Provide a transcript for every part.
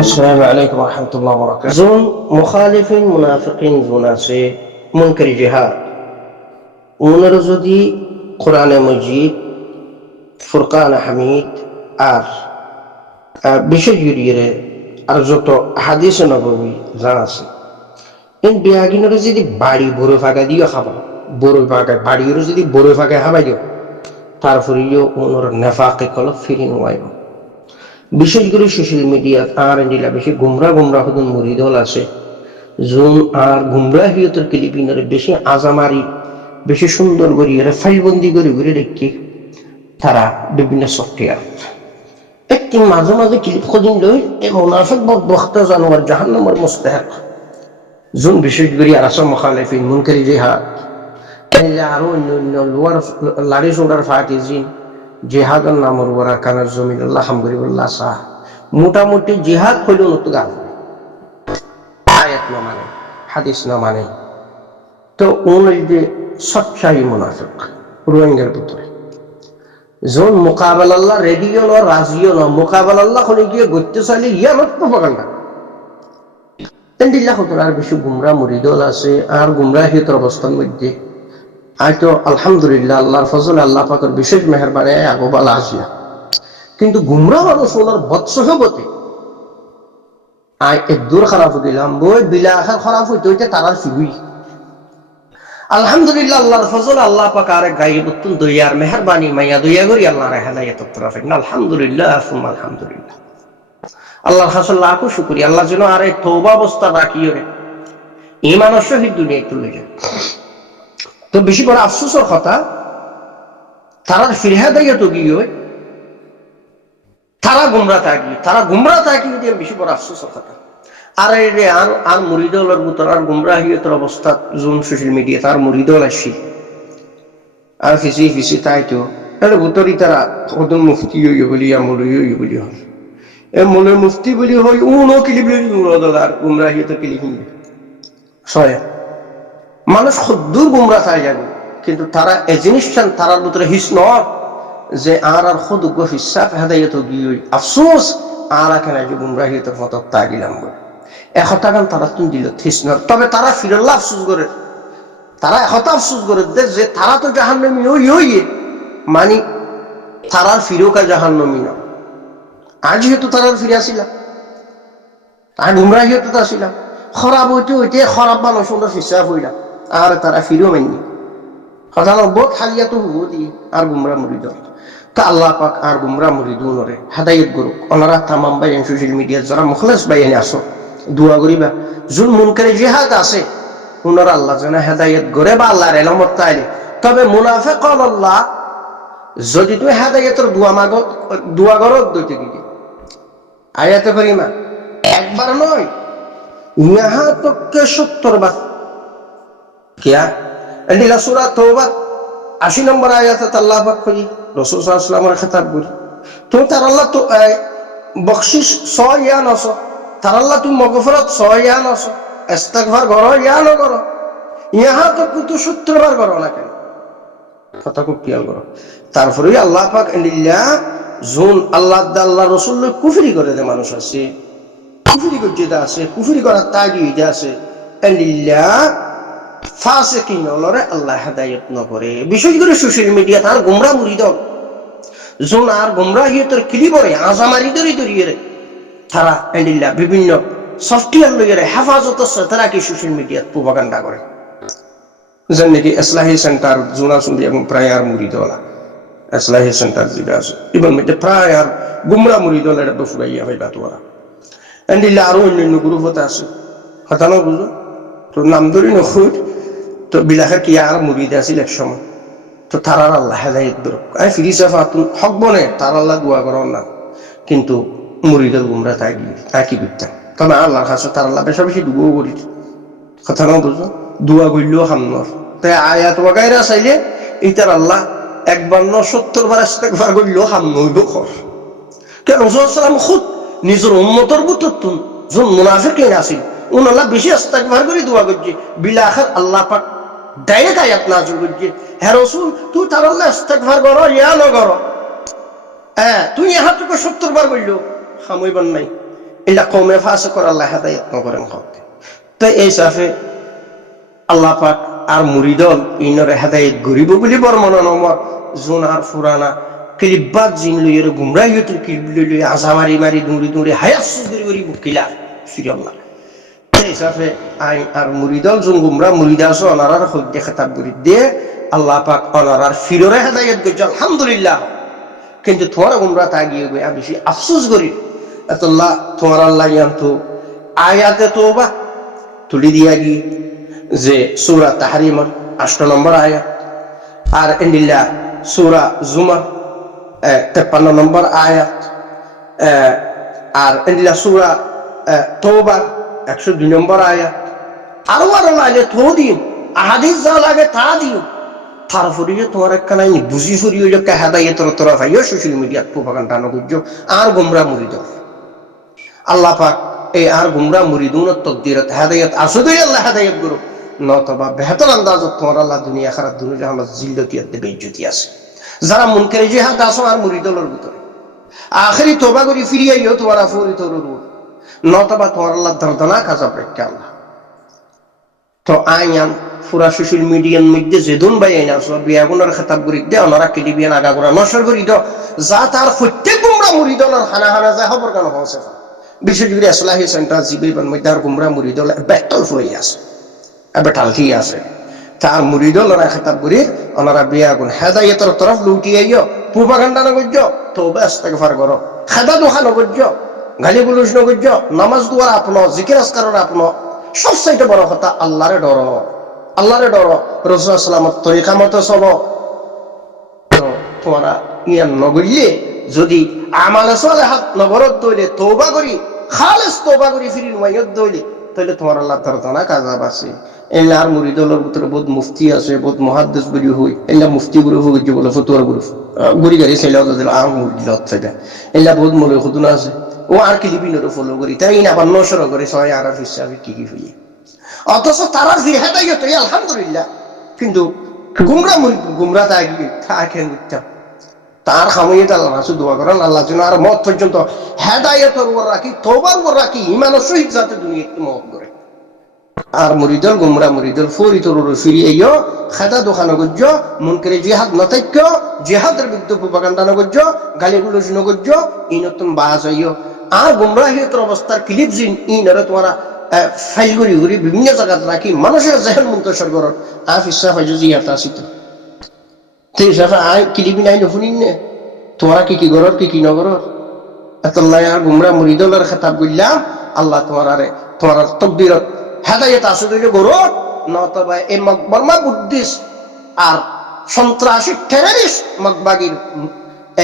السلام عليكم ورحمة الله وبركاته. زون مخالفين منافقين زون আছে মুনকারি জিহাদ ওনারা যদি কোরআনে মজিদ ফুরকান হামিদ আর বিশেষ জুড়িয়ে আর যত হাদিস নববী জানা আছে এই বিয়াগিনের যদি বাড়ি বড় ফাঁকা দিয়ে খাবা বড় ফাঁকা বাড়ির যদি বড় ফাঁকা খাবাই দিও তারপরেও ওনার নেফাকে কল ফিরিন ওয়াইব বিশেষ করে সোশ্যাল মিডিয়া আর নিলা বেশি গুমরা হদুন মুরিদল আছে জুন আর গুমরাহিয়তের ক্লিপিনের বেশি আজামারি বেশি সুন্দর করে এরা ফাইলবন্দি করে ঘুরে রেখে তারা বিভিন্ন সফটওয়্যার একটি মাঝে মাঝে ক্লিপ খোঁজিন লই এই মুনাফিক বক্তা জানোয়ার জাহান্নামের মুস্তাহিক জুন বিশেষ করে আর আসা মুখালিফিন মুনকারি জিহাদ আরো অন্য লোয়ার লারি সোডার ফাতিজিন জিহাদের নামর ওরা কানার জমিন আল্লাহ হামগরিবুল্লাহ সাহ মোটামুটি জিহাদ হইল নতুন গাল আয়াত না মানে হাদিস না মানে তো ওই যে সচ্চাই মুনাফিক রোহিঙ্গার ভিতরে যখন মোকাবেলা আল্লাহ রেডিও ন রাজিও ন মোকাবেলা আল্লাহ হলে গিয়ে গড়তে চাইলে ইয়ানত প্রপাগান্ডা তেন্দিল্লাহ হতো আর বেশি গুমরা মুরিদল আছে আর গুমরাহিয়তের অবস্থার মধ্যে হয়তো আলহামদুলিল্লাহ আল্লাহর ফজল আল্লাহ পাকের বিশেষ মেহরবানি আগোবাল আসিয়া কিন্তু গুমরা মানুষ ওনার বৎসহবতে এক দূর খারাপ দিলাম বই বিলা আখার খারাপ হইতে হইতে তারার ফিগুই আলহামদুলিল্লাহ আল্লাহর ফজল আল্লাহ পাক আর গায়ে বতুন দইয়ার মেহরবানি মাইয়া দইয়া করি আল্লাহর হেদায়েত তরফে আলহামদুলিল্লাহ আফুম আলহামদুলিল্লাহ আল্লাহর হাসল লাখো শুকরিয়া আল্লাহ যেন আর এই তওবা অবস্থা রাখিও রে ঈমান ও শহীদ দুনিয়ায় তুলে যায় তো বেশি বড় আফসোসের কথা তারার ফিরহাদাইয়া তো গিয়ে তারা গুমরা থাকি দিয়ে বেশি বড় আফসোসের কথা আর রে আর মুরিদলের ভিতর আর গুমরাহিয়তের অবস্থা জুন সোশ্যাল মিডিয়া তার মুরিদল আসি আর ফিসি তাই তো তাহলে ভিতরই তারা কদম মুফতি হইয়া বলি আমল হইয়া বলি হয় এ মনের মুফতি বলি হয় উনো কিলিপ আর গুমরাহিয়তের কিলিপ ছয় মানুষ খুদ্দুর গুমরা চাই যাবে কিন্তু তারা এ জিনিসটা তারার ভিতরে হিস নয় যে আর খুদ হিসাব হেদায়ত গিয়ে আফসোস আর এখানে যে গুমরাহিয়তের মতো তা গিলাম বলে একতা গান তারা তুমি দিল হিস নয় তবে তারা ফিরল্লাহ আফসোস করে তারা একতা আফসোস করে যে তারা তো জাহান্নামী হইয়ে মানে তারার ফিরোকা জাহান্নামী নয় আজ যেহেতু তারার ফিরে আসিলাম আর গুমরাহিয়ত আসিলাম খারাপ হইতে খারাপ মানুষ হিসাব হইলাম আর তারা ফিরেও মেননি কথা বহুত হালিয়া তো হুবো দিয়ে আর গুমরা মুরিদ তা আল্লাহ পাক আর গুমরা মুরিদ নরে হেদায়েত করুক ওনারা তামাম বাইন সোশ্যাল মিডিয়া যারা মুখলেস বাইনে আসো দোয়া করিবা জুল মুনকারি জিহাদ আছে ওনারা আল্লাহ যেন হেদায়েত করে বা আল্লাহর এলামত তাইলে তবে মুনাফিক আল্লাহ যদি তুমি হেদায়েতের দোয়া করো দইতে গিয়ে আয়াতে করিমা একবার নয় ইহা তোকে 70 বার क्या अंडिला सूरा तौबा 80 नंबर आयत अल्लाह पाक खोजी रसूल सल्लल्लाहु अलैहि वसल्लम खिताब करी तो तार अल्लाह तो बख्शिश 100 या 900 तार अल्लाह तू मगफिरत 100 या 900 इस्तिगफार करो या न करो यहां तो तू 70 बार करो ना केन কথা খুব খেয়াল করো তারপরে আল্লাহ পাক আল্লাহ জুন আল্লাহ রাসূল কুফরি করে যে মানুষ আছে কুফরি করতে আছে কুফরি করার তাগি হইতে আছে আল্লাহ ফাসিকিন হলরে আল্লাহ হেদায়েত ন করে বিশেষ করে সোশ্যাল মিডিয়া তার গুমরা মুরিদ জোন আর গুমরাহিয়তের ক্লিপরে আজামারি দরিয়ে তারা আল্লাহ বিভিন্ন সফটওয়্যার লইরে হেফাজত আছে তারা কি সোশ্যাল মিডিয়াত প্রপাগান্ডা করে যেন নাকি ইসলাহি সেন্টার জোনা সুন্দি এবং প্রায় আর মুরিদওয়ালা ইসলাহি সেন্টার যেটা আছে এবং মধ্যে প্রায় আর গুমরা মুরিদওয়ালা এটা ফুরাইয়া হয় বাতওয়ালা আল্লাহ আরো অন্যান্য গ্রুপত আছে হতানো বুঝো তো নাম ধরি নখুর তো বিলাখের কি আর মুরিদ আছিল এক সময় তো তারার আল্লাহ হেদায়েত করুক আমি ফিরি সাফাতুন হক বনে তার আল্লাহ দোয়া করো না কিন্তু মুরিদুল গুমরা তাকি করতাম তবে আল্লাহর কাছে তার আল্লাহ বেশি বেশি দোয়া করি কথা না বুঝো দোয়া করলেও হামনর তাই আয়াত ওয়াগাইরা চাইলে এইটার আল্লাহ একবার 70 বার ইস্তিগফার করলেও হামনইব খর কেন রাসূল সাল্লাল্লাহু খুদ নিজের উম্মতের বুততুন যখন মুনাফিকিন আছিল উনাল্লাহ বেশি ইস্তিগফার করে দোয়া করছে বিলা আখির আল্লাহ পাক ডাইরেক্ট আয়াত নাযিল করছে হে রাসূল তুই তার আল্লাহ ইস্তিগফার করো ইয়া না করো তুই ইহা থেকে 70 বার কইলো খামইবার নাই এলা কমে ফাঁসে করে আল্লাহ হেদায়ত নকরেন হক। তো এই সাফে আল্লাহ পাক আর মুরিদল ইনরে হেদায়ত গরিব বলি বর্মনা নমর জোন আর ফুরানা কিলিবাদ জিন লইয়ের গুমরাহিয়তের কিলিব লই আজা মারি মারি দৌড়ি দৌড়ি হায়াসু গরি গরি বুকিলা ফিরল্লাহ। এই সাফে আইন আর মুরিদল জোন গুমরা মুরিদাস অনারার হইতে খেতাব করি দিয়ে আল্লাহ পাক অনারার ফিররে হেদায়ত গইছে আলহামদুলিল্লাহ। কিন্তু তোমার গুমরা তাগিয়ে গই আমি বেশি আফসোস করি আল্লাহ তোমার আল্লাহ ইয়ান্তু আয়াতে তওবা তুলি দিয়া গি যে সূরা তাহরিমের 8 নম্বর আয়াত আর ইন্দিল্লা সূরা জুমার 53 নম্বর আয়াত আর ইন্দিল্লা সূরা তওবার 102 নম্বর আয়াত আরো আরো লাগে তো দিও আহাদিস যা লাগে তা দিও তারপরে যে তোমার একটা নাই বুঝি ফুরিয়ে যে হেদায়েতের তরফ আইও সোশ্যাল মিডিয়াত প্রপাগান্ডা নগজ্য আর গুমরা মুরিদ আল্লাহ পাক এই আর গুমরা মুরিদুনের তকদিরত হেদায়েত আসুদই আল্লাহ হেদায়েত গুরু নতবা বেহতর আন্দাজত তোমার আল্লাহ দুনিয়া আখিরাত দুনিয়া জাহান্নাত জিল্লতিয়াত দেবে ইজ্জতি আছে। যারা মুনকারে জিহাদ আসো আর মুরিদুলের ভিতরে আখেরি তওবা করি ফিরিয়ে আইও তোমার আফরি তরুর নতবা তোমার আল্লাহ দর্দনাক আযাব রেখে আল্লাহ। তো আইয়ান পুরা সোশ্যাল মিডিয়ার মধ্যে যেদুন বাই আইনা সব বিয়াগুনের খেতাব করি দে ওনারা কেটে বিয়ান আগা করা নসর করি দ যা তার প্রত্যেক গুমরা মুরিদুলের হানা হানা যায় খবর কেন হচ্ছে বিশেষ করে আসলাহি সেন্টার জিবির মধ্যে আর গুমরা মুরিদুল বেতল ফুরাই আছে এবার টালকি আছে তার মুরিদুলের খেতাব করি ওনারা বিয়াগুন হেদায়েতের তরফ লুটি আইও প্রপাগান্ডা নগজ্য তওবা ইস্তিগফার করো খেদা দোহা নগজ্য গালি গুলুজ নগজ্য নামাজ দুয়ার আপনো জিকির আজকারের আপনো সবচাইতে বড় কথা আল্লাহরে ডর আল্লাহরে ডর রাসূল সাল্লাল্লাহু তরিকা মতো সব তোমরা ইয়ান নগরিয়ে যদি আমালে সালেহাত নবরত দইলে তওবা করি খালেস তওবা করি ফিরিন ওয়াইয়ত দইলে তাহলে তোমার আল্লাহ তাআলা কাযাব আছে। এলার মুরিদুলের ভিতরে বহুত মুফতি আছে বহুত মুহাদ্দিস বলি হই এলা মুফতি গুরু হই যে বলে ফতোয়ার গুরু গুরি গাড়ি সেলাও দিল আর মুরিদুলত থেকে এলা বহুত মলে খুদনা আছে ও আর কি লিবিনরে ফলো করি তাই না আবার নশর করে ছয় আর হিসাবে কি কি হই অথচ তারা হেদায়েত আলহামদুলিল্লাহ কিন্তু গুমরা মুরিদ গুমরা তাগি থাকেন উত্তম তার খামইয়ে আল্লাহ রাসূল দোয়া করেন আল্লাহ যেন আর মত পর্যন্ত হেদায়েতের উপর রাখি তওবার উপর রাখি ঈমানের সহিত যাতে দুনিয়াতে মত করে আর মুরিদুল গুমরা মুরিদুল ফরি তরুর ফিরিয়েও খেদা দোকান গজ্জ মুনকারে জিহাদ নতাক্য জিহাদের বিরুদ্ধে প্রপাগান্ডা নগজ্জ গালিগুলোজ নগজ্জ ইনতুন বাজ হইও আর গুমরাহিয়তের অবস্থার ক্লিপ জিন ইনরে তোমরা ফাইল করি করি বিভিন্ন জায়গায় রাখি মানুষের জেহেল মুন্তশর করার আফ ইসা ফাইজিয়াত আসিত সেই সাফা আই ক্লিপি নাই নফুনিন নে তোমরা কি কি গরর কি কি নগরর আল্লাহ আর গুমরা মুরিদুলের খেতাব কইলাম আল্লাহ তোমার তকদিরত হেদায়েত আসুদইলে গরর নতবা এই মকবরমা বুদ্ধিস্ট আর সন্ত্রাসী টেররিস্ট মকবাগির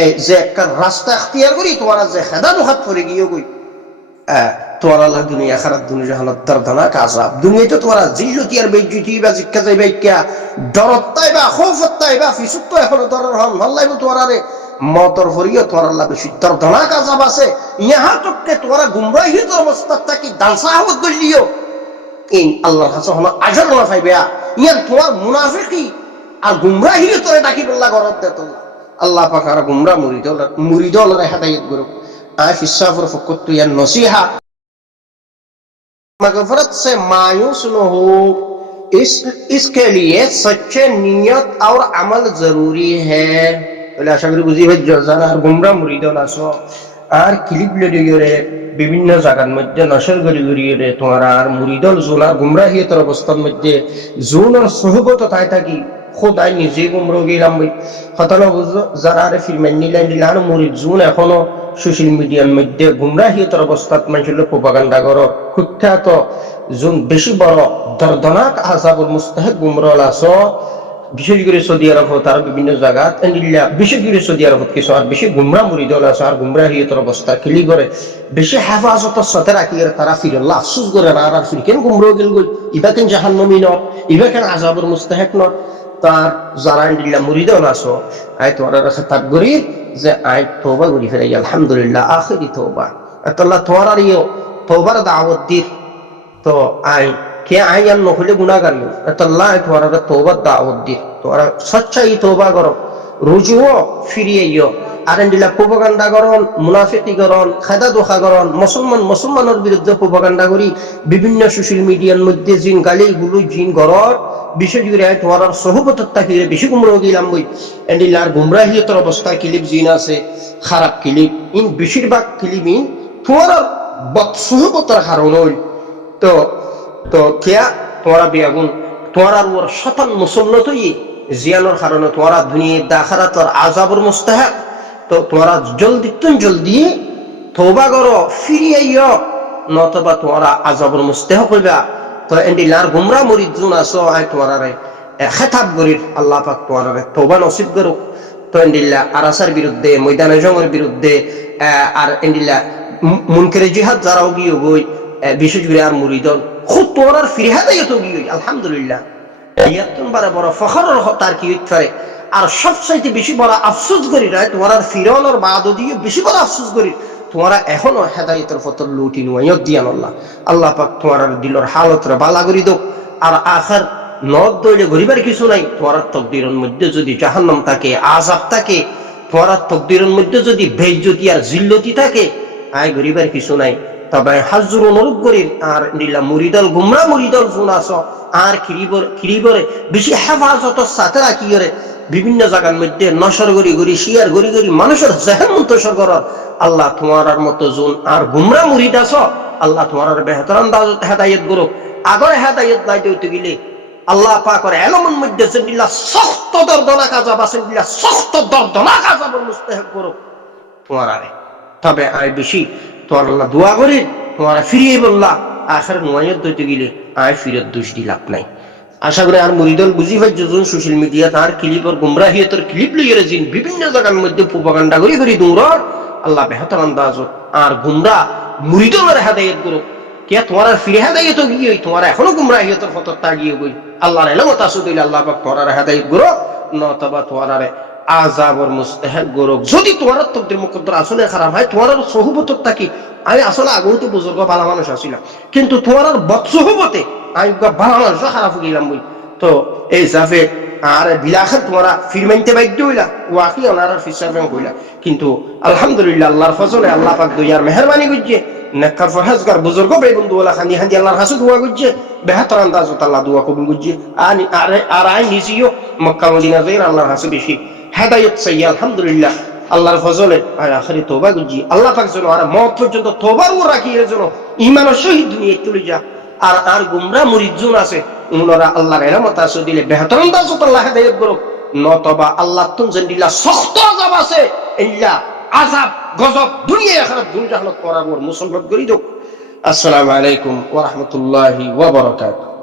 এই যে একটা রাস্তা এখতিয়ার করি তোমার যে হেদা দুহাত পরে গিয়ে গই তোমার আল্লাহ দুনিয়া আখিরাত দুনিয়া জাহান্নাত দর্দনাক আযাব দুনিয়াতে তোমার জিল্লতি আর বেইজ্জতি বা জিক্কা যাইবা কিয়া ডরত তাইবা খৌফত তাইবা ফিসুত এখন দরর হল আল্লাহ তোমার আরে মতর ফরিও তোমার আল্লাহ বেশি দর্দনাক আযাব আছে ইহা তককে তোমার গুমরাহিত অবস্থা থাকি দালসাহত গলিও ইন আল্লাহর কাছে হলো আজর না পাইবা ইয়ার তোমার মুনাফিকি আর গুমরাহিত ডাকি বল্লা গরত দেত আল্লাহ পাক আর গুমরা মুরিদুলের হেদায়েত করুক आफ इस्साफर फकत या नसीहा मगफरत से मायूस न हो इसके लिए सच्चे नियत और अमल जरूरी है बोले आशा करी बुझी भाई जाना আর গুমরা মুরিদুল আসো আর ক্লিপ লইরে বিভিন্ন জায়গার মধ্যে নশর গরি গরিয়ে তোমার আর মুরিদুল জোনা গুমরাহিয়তের অবস্থার মধ্যে জোনার সুহবত তাই থাকি খোদাই নিজে গুমরা গেলাম হতানো বুঝো যারা আরে ফিল্মেন নিলান মুরিদ জোন এখনো সোশ্যাল মিডিয়ার মধ্যে গুমরাহিয়তের অবস্থাত মানুষের প্রপাগান্ডা করো কুখ্যাত যোন বেশি বড় দর্দনাক আযাবুল মুস্তাহিক গুমরাল আসো বিশেষ করে সৌদি আরব তার বিভিন্ন জায়গা বিশেষ করে সৌদি আরব কিছু আর বেশি গুমরা মুরিদুল আসো আর গুমরাহিয়তের অবস্থা খেলি করে বেশি হেফাজতের সাথে রাখি তারা ফিরল্লাহ আফসোস করে না আর ফিরকেন গুমরা গেল গই ইবাকেন জাহান্নামী ন ইবাকেন আযাবুল মুস্তাহিক ন তার যারা ইল্লা মুরিদুল আসো আই তোমার কাছে তাকগরি যে আই তওবা করি ফেরাই আলহামদুলিল্লাহ আখিরি তওবা আল্লাহ তোমার আর ইও তওবার দাওয়াত দি তো আই কে আই আর নহলে গুনাহগার নই আল্লাহ তোমার আর তওবার দাওয়াত দি তোমরা সচ্চাই তওবা করো রুজুও ফিরিয়ে ইও আর এন্ডিলা প্রোপাগান্ডা করন, মুনাফিকি করন, খেদা দোখা করন, মুসলমানের বিরুদ্ধে প্রোপাগান্ডা করি বিভিন্ন সোশ্যাল মিডিয়ার মধ্যে জিন গালি গুলো জিন গরর বিশেষ করে তোমার সহবতর তাকিয়ে বেশি গুমরাহ গেলাম বই এন্ডিলার গুমরাহিয়তের অবস্থা ক্লিপ জিন আছে খারাপ ক্লিপ ইন বেশিরভাগ ক্লিপ ইন তোমার সহবতার কারণ হইল তো তো কেয়া তোমারা বিয়াগুন তোমার ওর শতান মুসল্লতই জিয়ানোর কারণে তোমারা দুনিয়া দাখারাতর আযাবর মুস্তাহাক তো তোমরা জলদি তওবা করো ফিরিয়াইও নতবা তোমরা আযাবর মুস্তাহাক হইবা তো এন্ডিলার গুমরা মুরিদ জুন আসো আই তোমারে খেতাব করির আল্লাহ পাক তোমারে তওবা নসিব করুক তো এন্ডিল্লা আরাসার বিরুদ্ধে ময়দানে জঙ্গের বিরুদ্ধে আর এন্ডিল্লা মুনকারে জিহাদ যারাও গিয়ে গই বিশেষ করে আর মুরিদন খুব তোরার ফিরহাদাইও তো গিয়ে আলহামদুলিল্লাহ ইয়াতুন বারে বড় ফখরের তার কি করে আর সবচাইতে বেশি বড় আফসোস করি না তোমার ফিরনের বাদ দিয়ে বেশি বড় আফসোস করি তোমরা এখনো হেদায়েতের পথে লুটি নয়ত দিয়ান আল্লাহ পাক তোমার দিলর হালতরে বালা করি দাও আর আখির নদ দইলে গরিবের কিছু নাই তোমার তকদিরের মধ্যে যদি জাহান্নাম থাকে আযাব থাকে তোমার তকদিরের মধ্যে যদি বেইজ্জতি আর জিল্লতি থাকে আই গরিবের কিছু নাই তবে হাজুর অনুরোধ করি আর নিলা মুরিদল গুমরা মুরিদল ফোন আসো আর খিরিবরে বেশি হেফাজতের সাথে রাখি করে বিভিন্ন জায়গার মধ্যে নশর গড়ি শিয়ার গড়ি মানুষের জেহেন মুন্তসর করার আল্লাহ তোমার মতো জুন আর গুমরা মুরিদ আছো আল্লাহ তোমার বেহতর আন্দাজ হেদায়েত করো আগরে হেদায়েত নাই দিতে গেলে আল্লাহ পাকের এলমের মধ্যে যেগুলা সখত দর্দনাক আযাব আছে সেগুলা সখত দর্দনাক আযাবের মুস্তাহিক করো তোমার তবে আই বেশি তোমার আল্লাহ দোয়া করি তোমার ফিরিয়ে বললা আখার নয়ত দিতে গেলে আই ফিরত দোষ দি লাভ নাই আশা করি আর মুরিদল বুঝি পাই যখন সোশ্যাল মিডিয়া তার ক্লিপ আর গুমরাহিয়তের ক্লিপ লইয়ে জিন বিভিন্ন জায়গার মধ্যে প্রোপাগান্ডা করি দৌড়র আল্লাহ বেহতর আন্দাজ আর গুমরা মুরিদলের হেদায়েত করো কে তোমার আর ফিরে হেদায়েত গিয়ে তোমার এখনো গুমরাহিয়তের পথে তাগিয়ে গই আল্লাহর এলামত আসু দিলে আল্লাহ পাক তোমার হেদায়েত করো নতবা তোমার আযাবর মুস্তাহিক করো যদি তোমার তকদির মুকদ্দর আসলে খারাপ হয় তোমার সহবতত থাকি আমি আসলে আগেও তো বুজুর্গ ভালো মানুষ আছিলাম কিন্তু তোমার বদসহবতে আমি ভালো মানুষ খারাপ গেলাম বই তো এই জাফে আর বিলাখের তোমরা ফিরমাইতে বাধ্য হইলা ওয়াকি ওনারা ফিসারফেন কইলা কিন্তু আলহামদুলিল্লাহ আল্লাহর ফজলে আল্লাহ পাক দয়ার মেহেরবানি করছে নেককার ফরহাজগার বুজুর্গ ভাই বন্ধু ওলা খান্দি আল্লাহর কাছে দোয়া করছে বেহতর আন্দাজত আল্লাহ দোয়া কবুল করছে আর আই নিজেও মক্কা মদিনা যাই আল্লাহর কাছে বেশি হেদায়েত চাই আলহামদুলিল্লাহ আল্লাহর ফজলে আর আখরি তওবা করছি আল্লাহ পাক যেন আর মওত পর্যন্ত তওবার উপর রাখি এর জন্য ঈমানের সহিত দুনিয়ায় চলে যা আর গুমরা মুরিদ জুন আছে উনারা আল্লাহর রহমত আছে দিলে বেহতর আন্দাজত আল্লাহ হেদায়েত করুক নতবা আল্লাহ তুন জানিলা সখত আযাব আছে ইল্লা আযাব গজব দুনিয়া আখিরাত দুই জাহান্নাম করার মুসলমান করি দাও আসসালামু আলাইকুম ওয়া রাহমাতুল্লাহি ওয়া বারাকাতুহু